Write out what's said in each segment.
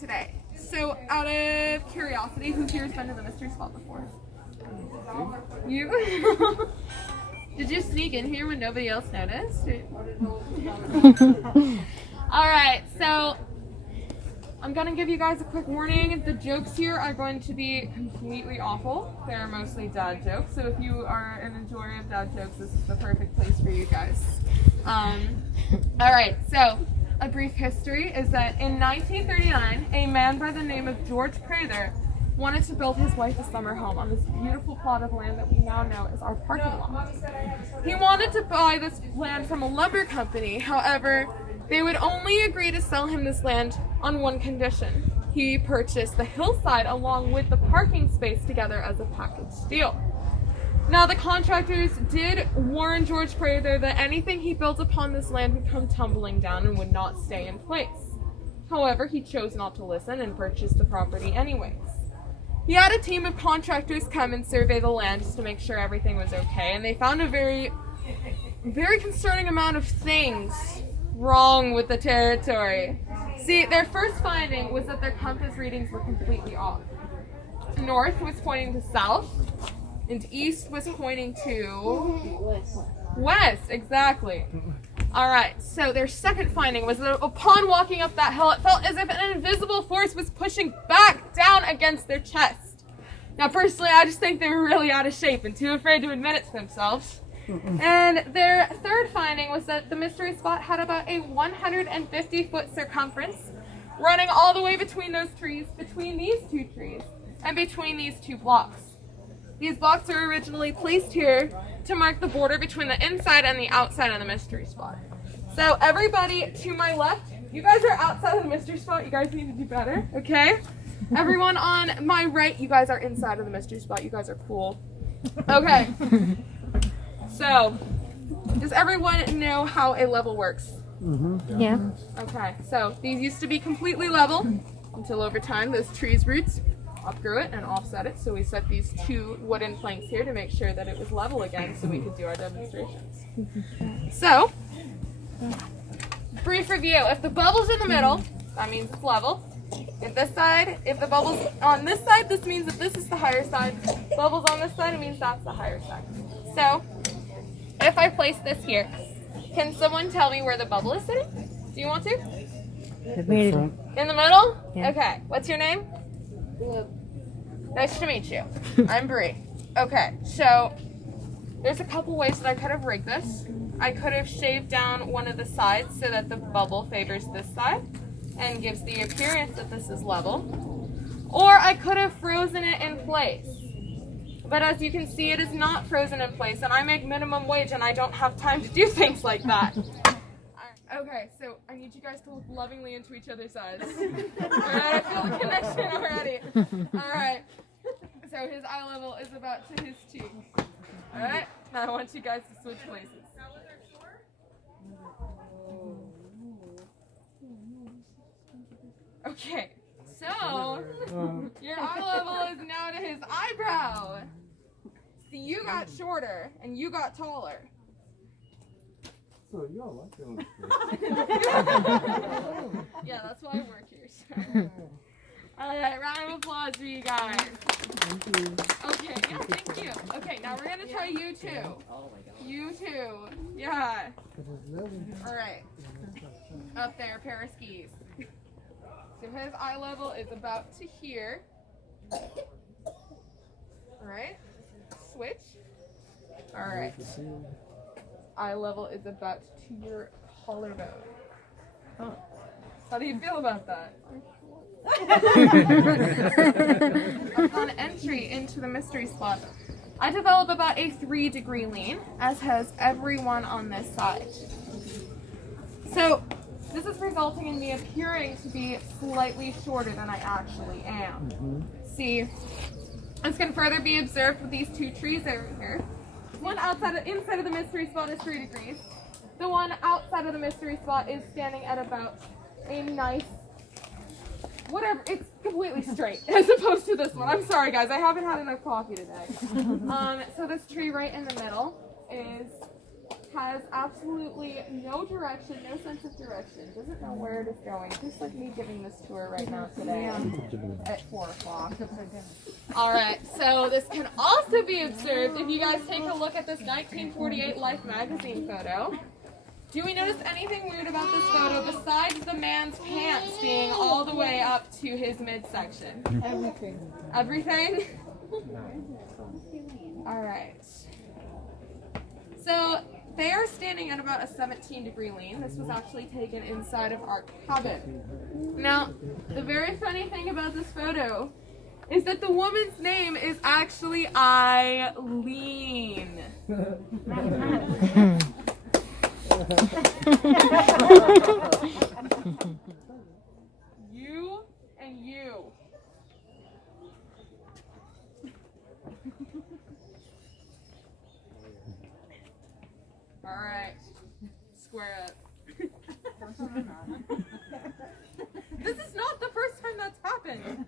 today. So, out of curiosity, who here has been to the mystery spot before? You? Did you sneak in here when nobody else noticed? Alright, so I'm going to give you guys a quick warning. The jokes here are going to be completely awful. They're mostly dad jokes, so if you are an enjoyer of dad jokes, this is the perfect place for you guys. Alright, so a brief history is that in 1939, a man by the name of George Prather wanted to build his wife a summer home on this beautiful plot of land that we now know as our parking lot. He wanted to buy this land from a lumber company. However, they would only agree to sell him this land on one condition. He purchased the hillside along with the parking space together as a package deal. Now, the contractors did warn George Prather that anything he built upon this land would come tumbling down and would not stay in place. However, he chose not to listen and purchased the property anyways. He had a team of contractors come and survey the land just to make sure everything was okay, and they found a very concerning amount of things wrong with the territory. See, their first finding was that their compass readings were completely off. North was pointing to south, and east was pointing to west, exactly. Alright, so their second finding was that upon walking up that hill, it felt as if an invisible force was pushing back down against their chest. Now, personally, I just think they were really out of shape and too afraid to admit it to themselves. And their third finding was that the mystery spot had about a 150-foot circumference running all the way between those trees, between these two trees, and between these two blocks. These blocks were originally placed here to mark the border between the inside and the outside of the mystery spot. So everybody to my left, you guys are outside of the mystery spot. You guys need to do better, okay? Everyone on my right, you guys are inside of the mystery spot. You guys are cool. Okay. So, does everyone know how a level works? Mm-hmm. Yeah. Okay, so these used to be completely level until over time those trees' roots outgrew it and offset it. So we set these two wooden planks here to make sure that it was level again so we could do our demonstrations. So, brief review. If the bubble's in the middle, that means it's level. If the bubble's on this side, this means that this is the higher side. Bubbles on this side, it means that's the higher side. So, if I place this here, can someone tell me where the bubble is sitting? Do you want to? The middle. In the middle? Yeah. Okay. What's your name? Nice to meet you. I'm Bree. Okay, so there's a couple ways that I could have rigged this. I could have shaved down one of the sides so that the bubble favors this side and gives the appearance that this is level. Or I could have frozen it in place. But as you can see, it is not frozen in place, and I make minimum wage and I don't have time to do things like that. Okay, so I need you guys to look lovingly into each other's eyes. Alright, I feel the connection already. Alright, so his eye level is about to his cheek. Alright, now I want you guys to switch places. Okay, so your eye level is now to his eyebrow. See, you got shorter and you got taller. So you all like them. Yeah, that's why I work here. So. Alright, round of applause for you guys. Thank you. Okay, yeah, thank you. Okay, now we're gonna try you two. You two. Yeah. Alright. Up there, a pair of skis. So his eye level is about to here. Alright. Switch. Alright. Eye level is about to your collarbone. Oh. How do you feel about that? Upon entry into the mystery spot, I develop about a 3-degree lean, as has everyone on this side. So, this is resulting in me appearing to be slightly shorter than I actually am. See, this can further be observed with these two trees over here. One inside of the mystery spot is 3 degrees. The one outside of the mystery spot is standing at about a nice, whatever, it's completely straight as opposed to this one. I'm sorry guys, I haven't had enough coffee today. So this tree right in the middle is has absolutely no direction, no sense of direction, doesn't know where it is going, just like me giving this tour right now today at 4 o'clock. Alright, so this can also be observed if you guys take a look at this 1948 Life magazine photo. Do we notice anything weird about this photo besides the man's pants being all the way up to his midsection? Everything. Everything? Alright. So, they are standing at about a 17-degree lean. This was actually taken inside of our cabin. Now, the very funny thing about this photo is that the woman's name is actually Eileen. You and you. Alright. Square up. This is not the first time that's happened.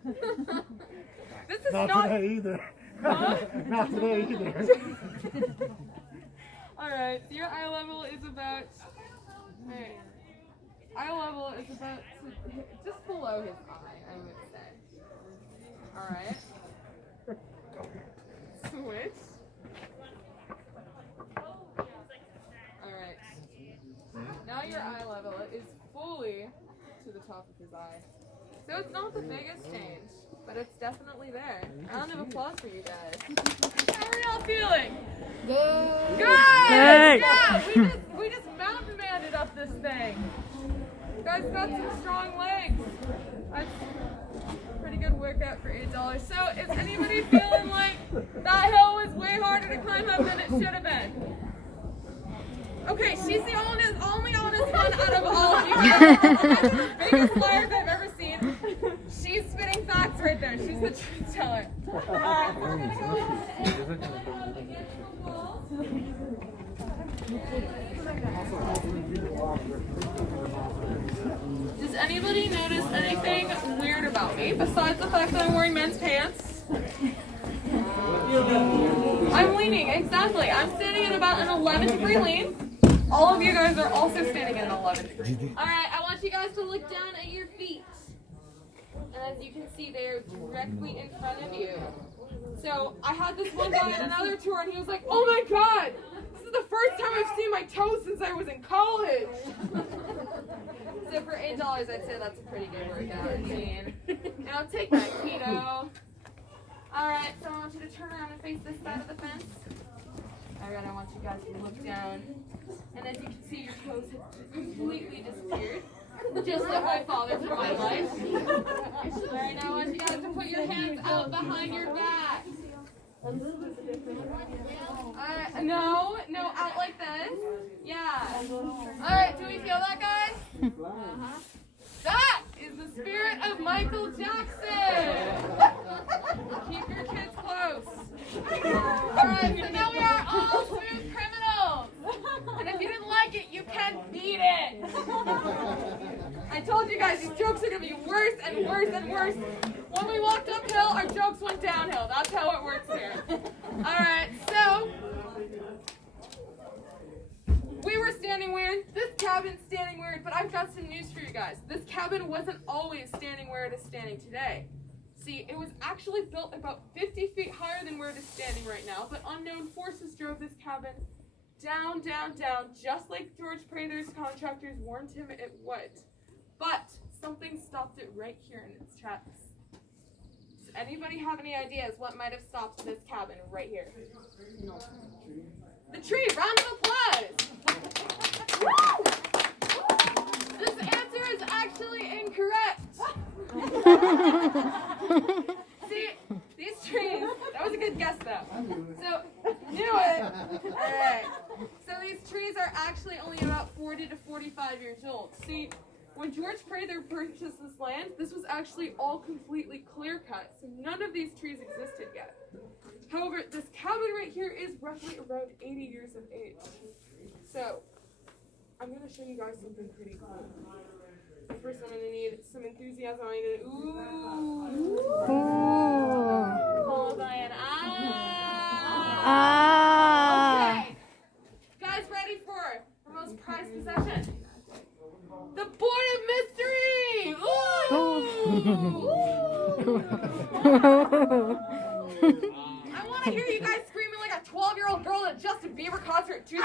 This is not today either. Huh? Not today either. Alright, so your eye level is about. Alright. Eye level is about just below his eye, I would say. Alright. Switch. Alright. Now your eye level is fully to the top of his eye. So it's not the biggest change, but it's definitely there. Round of applause for you guys. How are y'all feeling? Good! Good! Yeah, we just mountain maned up this thing. You guys got some strong legs. That's a pretty good workout for $8. So is anybody feeling like that hill was way harder to climb up than it should have been? Okay, she's the only honest one out of all of you guys. That's the biggest liars I've ever seen. She's spitting facts right there. She's the truth teller. Alright, we're gonna go ahead and against the wall. Does anybody notice anything weird about me besides the fact that I'm wearing men's pants? I'm leaning, exactly. I'm standing at about an 11-degree lean. All of you guys are also standing at an 11-degree. Alright, I want you guys to look down at your feet. And as you can see, they are directly in front of you. So, I had this one guy at another tour and he was like, oh my god! This is the first time I've seen my toes since I was in college! So for $8, I'd say that's a pretty good workout routine. Now take that, keto. Alright, so I want you to turn around and face this side of the fence. Alright, I want you guys to look down. And as you can see, your toes have completely disappeared. Just like my father from my life. Alright, now I want you guys to put your hands out behind your back. Alright, no, out like this. Yeah. Alright, do we feel that, guys? That is the spirit of Michael Jackson. Keep your kids close. Alright, so now we are all smooth criminals. And if you didn't like it, you can beat it. I told you guys, these jokes are going to be worse and worse and worse. When we walked uphill, our jokes went downhill. That's how it works here. Alright, so we were standing weird. This cabin's standing weird, but I've got some news for you guys. This cabin wasn't always standing where it is standing today. See, it was actually built about 50 feet higher than where it is standing right now, but unknown forces drove this cabin down, down, down, just like George Prather's contractors warned him it would. But something stopped it right here in its tracks. Does anybody have any ideas what might have stopped this cabin right here? No. The tree! Round of applause! Woo! This answer is actually incorrect. See, these trees, that was a good guess though. So, knew it. Alright. So these trees are actually only about 40 to 45 years old. See, when George Prather purchased this land, this was actually all completely clear cut. So none of these trees existed yet. However, this cabin right here is roughly around 80 years of age. So, I'm going to show you guys something pretty cool. First, I'm going to need some enthusiasm. I need ooh. Followed by an ah. Okay. Guys, ready for I want to hear you guys screaming like a 12-year-old girl at Justin Bieber concert 2009.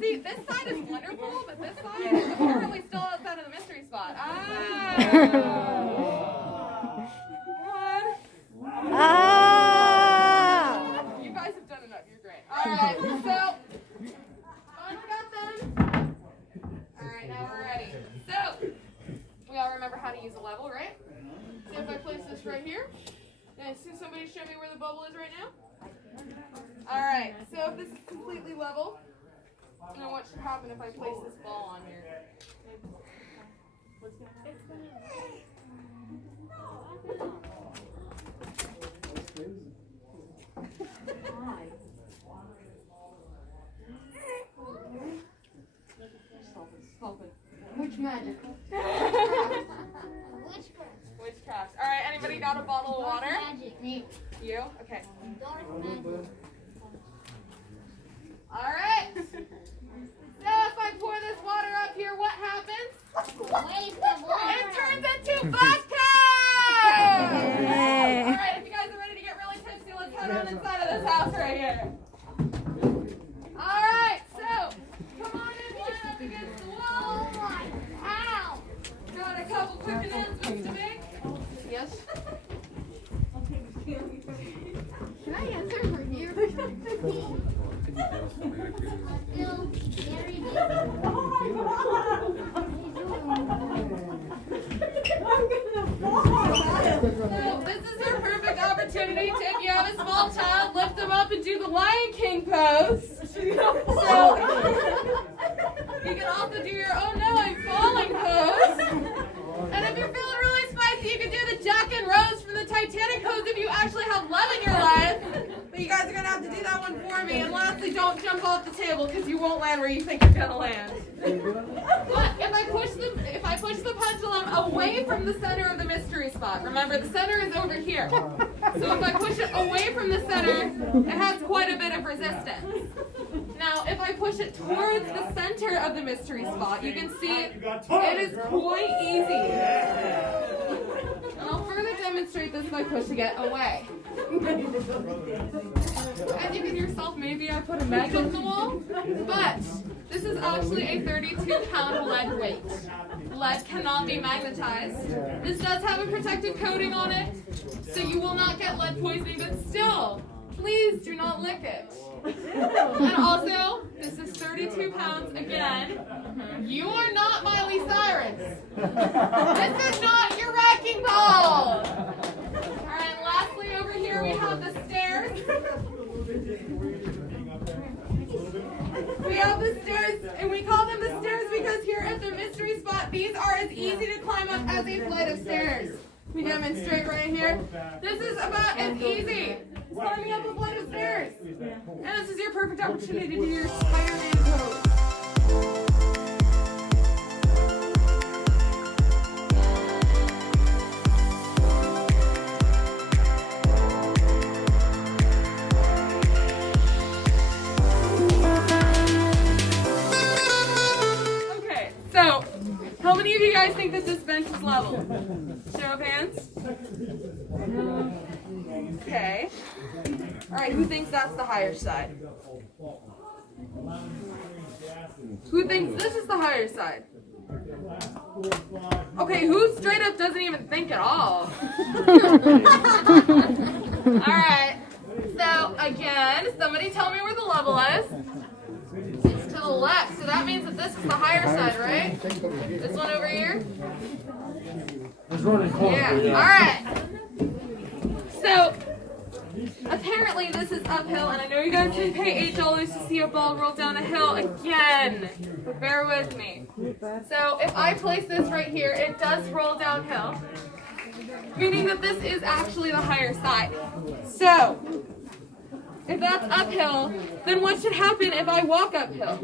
See, this side is wonderful, but this side is apparently still outside of the mystery spot. You guys have done enough. You're great. All right, so finally got them. All right, now we're ready. So we all remember how to use a level, right? So if I place this right here, then see somebody show me where the bubble is right now. All right. So if this is completely level, now what should happen if I place this ball on here? What's going to happen? Which magic? Witchcraft. All right, anybody got a bottle of water? Magic. Me. You? Okay. Dark magic. All right. So if I pour this water up here, what happens? Waste of water. It turns into vodka! All right, if you guys are ready to get really tipsy, let's head on inside of this house right here. All right, so come on in, line up against the wall. Ow! Got a couple quick announcements to make. Yes. Can I answer for you? I feel very So this is your perfect opportunity to, if you have a small child, lift them up and do the Lion King pose. So you can also do your oh no, I'm falling pose. And if you're feeling really spicy, you can do the Jack and Rose from the Titanic pose if you actually have love in your life. But you guys are gonna have to do that one for me. And lastly, don't jump off the table because you won't land where you think you're gonna land. But if I push the pendulum away from the center of the mystery spot, remember the center is over here. So if I push it away from the center, it has quite a bit of resistance. Now, if I push it towards the center of the mystery spot, you can see it is quite easy. And I'll further demonstrate this by pushing it away. As you can yourself, maybe I put a magnet in the wall, but this is actually a 32-pound lead weight. Lead cannot be magnetized. This does have a protective coating on it, so you will not get lead poisoning, but still, please do not lick it. And also, this is 32 pounds again. You are not Miley Cyrus. This is not your wrecking ball. Alright, and lastly over here we have the stairs. We have the stairs, and we call them the stairs because here at the mystery spot, these are as easy to climb up as a flight of stairs. We demonstrate right here. This is about as easy as climbing up a flight of stairs. And this is your perfect opportunity to do your Spider-Man pose. Okay, so how many of you guys think that this bench is level? Show of hands. Okay. All right, who thinks that's the higher side? Who thinks this is the higher side? Okay, who straight up doesn't even think at all? All right. So again, somebody tell me where the level is. It's to the left, so that means that this is the higher side, right? This one over here? Yeah, all right. So, apparently this is uphill, and I know you guys can pay $8 to see a ball roll down a hill again, but bear with me. So, if I place this right here, it does roll downhill, meaning that this is actually the higher side. So, if that's uphill, then what should happen if I walk uphill?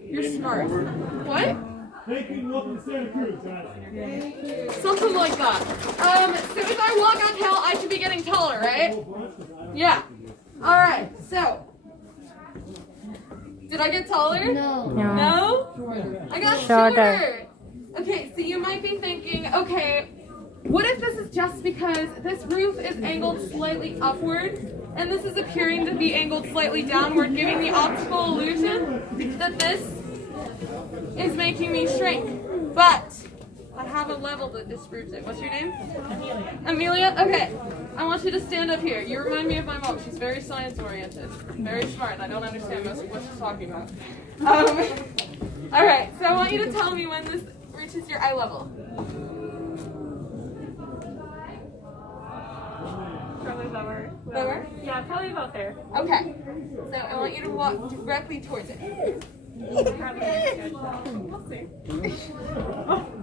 You're smart. What? Welcome to Santa Cruz. Something like that. So if I walk uphill, I should be getting taller, right? Yeah. All right. So, did I get taller? No. No? I got Shorter. shorter. Okay, so you might be thinking, okay, what if this is just because this roof is angled slightly upward and this is appearing to be angled slightly downward, giving the optical illusion that this is making me shrink. But I haven't leveled it, disproves it. What's your name? Amelia. Amelia? Okay. I want you to stand up here. You remind me of my mom. She's very science oriented. Very smart. I don't understand most of what she's talking about. Alright, so I want you to tell me when this reaches your eye level. Probably lower. Lower? Yeah, probably about there. Okay. So I want you to walk directly towards it. Probably we'll see.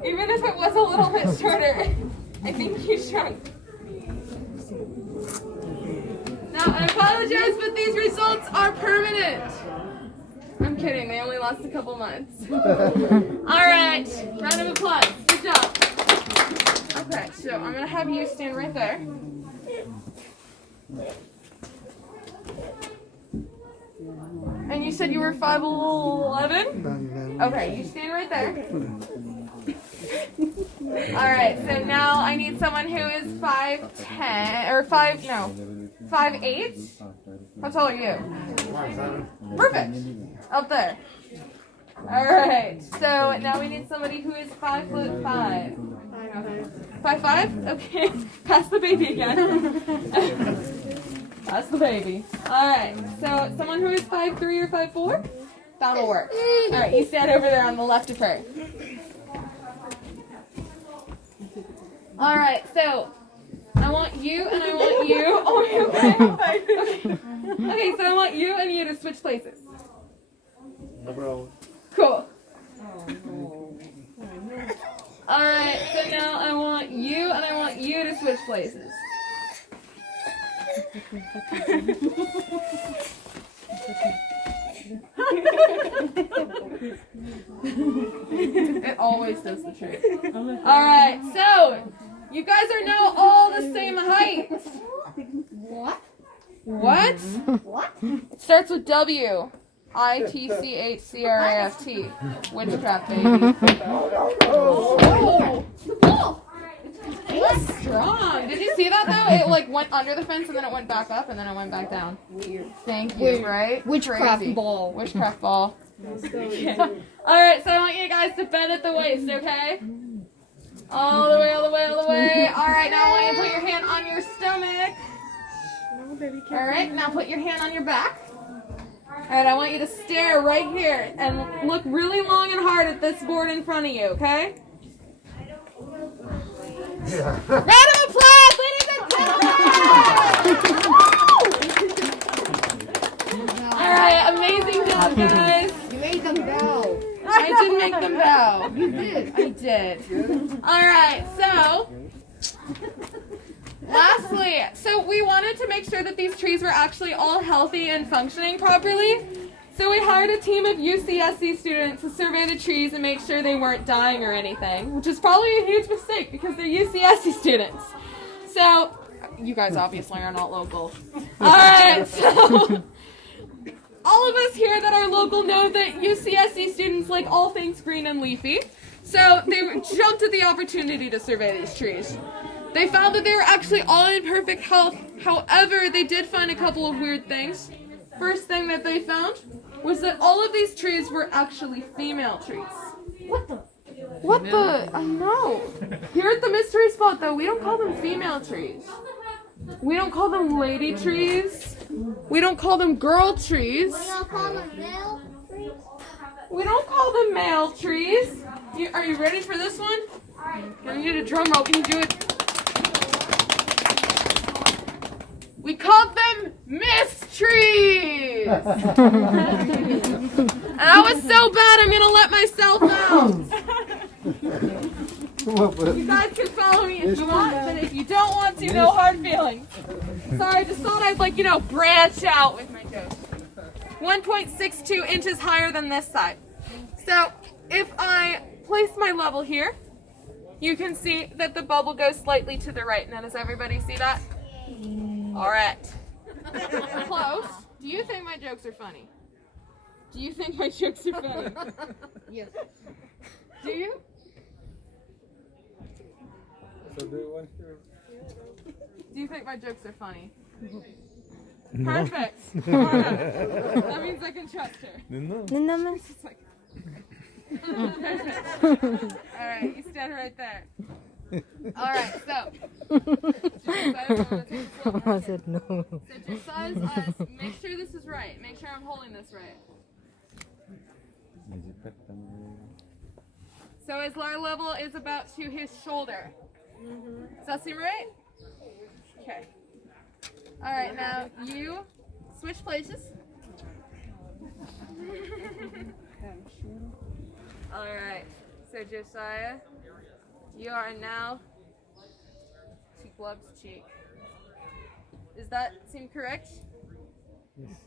Even if it was a little bit shorter, I think you shrunk. Now, I apologize, but these results are permanent. I'm kidding, they only last a couple months. Alright, round of applause. Good job. Okay, so I'm going to have you stand right there. And you said you were 5'11"? Okay, you stand right there. Alright, so now I need someone who is 5'10", or 5'8". How tall are you? 5'7". Perfect. Up there. Alright, so now we need somebody who is 5'5". 5'5"? Okay, pass the baby again. Pass the baby. Alright, so someone who is 5'3" or 5'4"? That'll work. Alright, you stand over there on the left of her. Alright, so I want you and I want you. Oh, okay. Okay, so I want you and you to switch places. No problem. Cool. Alright, so now I want you and I want you to switch places. It always does the trick. Alright, so you guys are now all the same height. What? What? What? It starts with W. ITCHCRAFT. Witchcraft, baby. Oh! It's strong. Did you see that though? It like went under the fence and then it went back up and then it went back down. Weird. Thank you, Weird. right? Witchcraft Crazy. ball. Witchcraft ball. Alright, so I want you guys to bend at the waist, okay? All the way, all the way, all the way. Alright, now I want you to put your hand on your stomach. Alright, now put your hand on your back. Alright, I want you to stare right here and look really long and hard at this board in front of you, okay? Round of applause, ladies and gentlemen! Alright, amazing job, guys. You made them bow. I did make them bow. You did. I did. Alright, so lastly, so we wanted to make sure that these trees were actually all healthy and functioning properly. So we hired a team of UCSC students to survey the trees and make sure they weren't dying or anything, which is probably a huge mistake because they're UCSC students. So, you guys obviously are not local. Alright, so all of us here that are local know that UCSC students like all things green and leafy. So they jumped at the opportunity to survey these trees. They found that they were actually all in perfect health. However, they did find a couple of weird things. First thing that they found was that all of these trees were actually female trees. What the? What the? I know. Here at the mystery spot, though, we don't call them female trees. We don't call them lady trees. We don't call them girl trees. We don't call them male trees. We don't call them male trees. Are you ready for this one? I need a drum roll. Can you do it? We called them Miss Trees. And that was so bad, I'm going to let myself out. You guys can follow me if you want, but if you don't want to, no hard feelings. Sorry, I just thought I'd branch out with my jokes. 1.62 inches higher than this side. So if I place my level here, you can see that the bubble goes slightly to the right. Now, does everybody see that? All right. Close. Do you think my jokes are funny? Do you think my jokes are funny? Yes. Do you? So do you want to? Do you think my jokes are funny? Perfect. That means I can trust her. No. No naman. It's like, all right, you stand right there. All right, so. Mama said no. So Josiah's eyes. Make sure this is right. Make sure I'm holding this right. So his eye level is about to his shoulder. Does that seem right? Okay. All right, now you switch places. All right. So Josiah, you are now to Glub's cheek. Does that seem correct?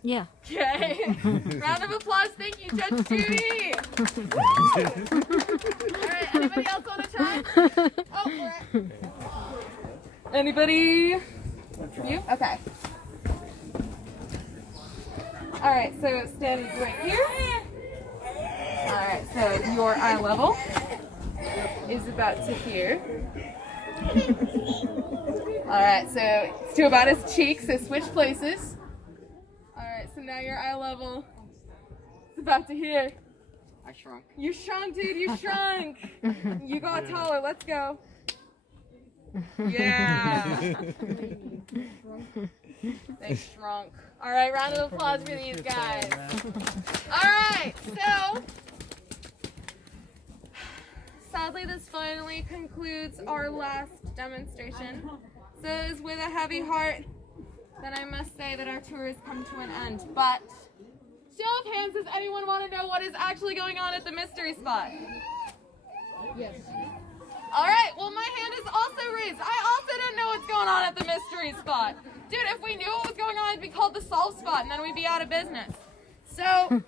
Yeah. Okay. Round of applause. Thank you, Judge Judy. Woo! All right. Anybody else want to try? Oh, Brett. Anybody? You? Okay. All right. So stand right here. All right. So your eye level is about to here. All right. So it's to about his cheek. So switch places. Alright, so now your eye level is about to here. I shrunk. You shrunk, dude, you shrunk. You got taller, let's go. Yeah. They shrunk. Alright, round of applause for these guys. Alright, so sadly this finally concludes our last demonstration. So it is with a heavy heart then I must say that our tour has come to an end. But, show of hands, does anyone want to know what is actually going on at the mystery spot? Yes. Alright, well my hand is also raised. I also don't know what's going on at the mystery spot. Dude, if we knew what was going on, it'd be called the solve spot and then we'd be out of business. So,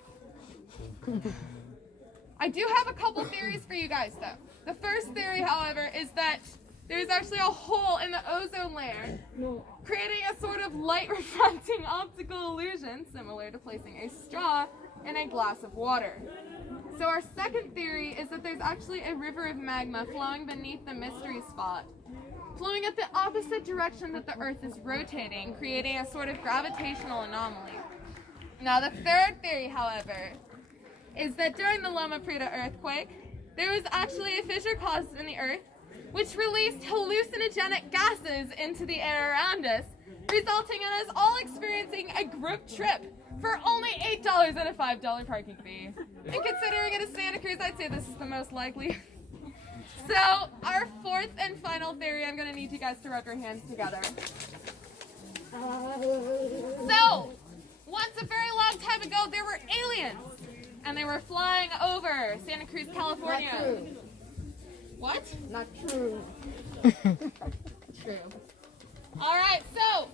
I do have a couple theories for you guys though. The first theory, however, is that there's actually a hole in the ozone layer, creating a sort of light-refracting optical illusion, similar to placing a straw in a glass of water. So our second theory is that there's actually a river of magma flowing beneath the mystery spot, flowing at the opposite direction that the Earth is rotating, creating a sort of gravitational anomaly. Now the third theory, however, is that during the Loma Prieta earthquake, there was actually a fissure caused in the Earth which released hallucinogenic gases into the air around us, resulting in us all experiencing a group trip for only $8 and a $5 parking fee. And considering it is Santa Cruz, I'd say this is the most likely. So, our fourth and final theory, I'm going to need you guys to rub your hands together. So, once a very long time ago, there were aliens, and they were flying over Santa Cruz, California. Not true. What? Not true. True. Alright, so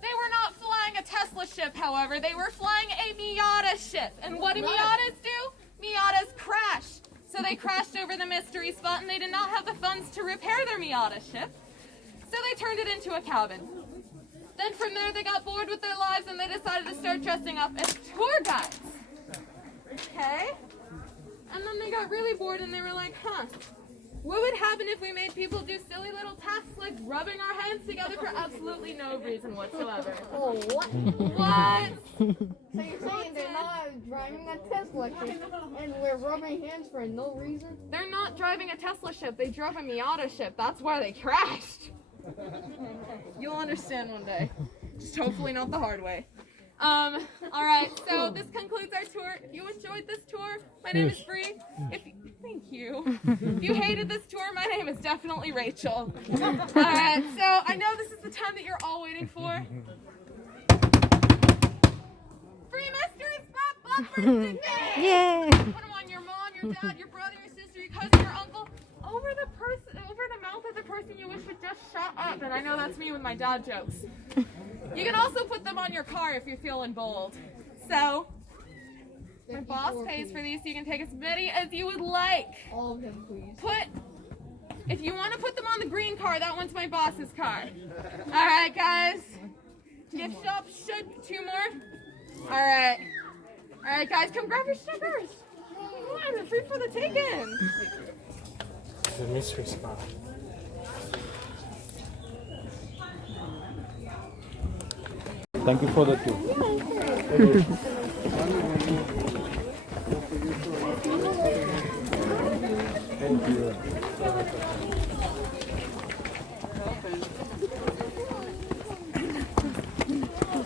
they were not flying a Tesla ship, however. They were flying a Miata ship. And what do Miatas do? Miatas crash. So they crashed over the mystery spot and they did not have the funds to repair their Miata ship. So they turned it into a cabin. Then from there they got bored with their lives and they decided to start dressing up as tour guides. Okay? And then they got really bored and they were like, what would happen if we made people do silly little tasks like rubbing our hands together for absolutely no reason whatsoever? Oh, what? What? So you're saying they're not driving a Tesla ship and we're rubbing hands for no reason? They're not driving a Tesla ship, they drove a Miata ship. That's why they crashed. You'll understand one day. Just hopefully not the hard way. Alright, so this concludes our tour. If you enjoyed this tour, my name is Bree. Thank you. If you hated this tour, my name is definitely Rachel. Alright, so I know this is the time that you're all waiting for. Free mystery spot bumpers today! Yay! Put them on your mom, your dad, your brother, your sister, your cousin, your uncle, over the mouth of the person you wish would just shut up. And I know that's me with my dad jokes. You can also put them on your car if you're feeling bold. So, my boss pays for these so you can take as many as you would like. All of them, please. If you want to put them on the green car, that one's my boss's car. Alright guys, Gift shop should 2 more. All right, guys, come grab your stickers. Come on, they're free for the taking. The mystery spot. Thank you for the two. Thank you.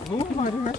Move, my dear.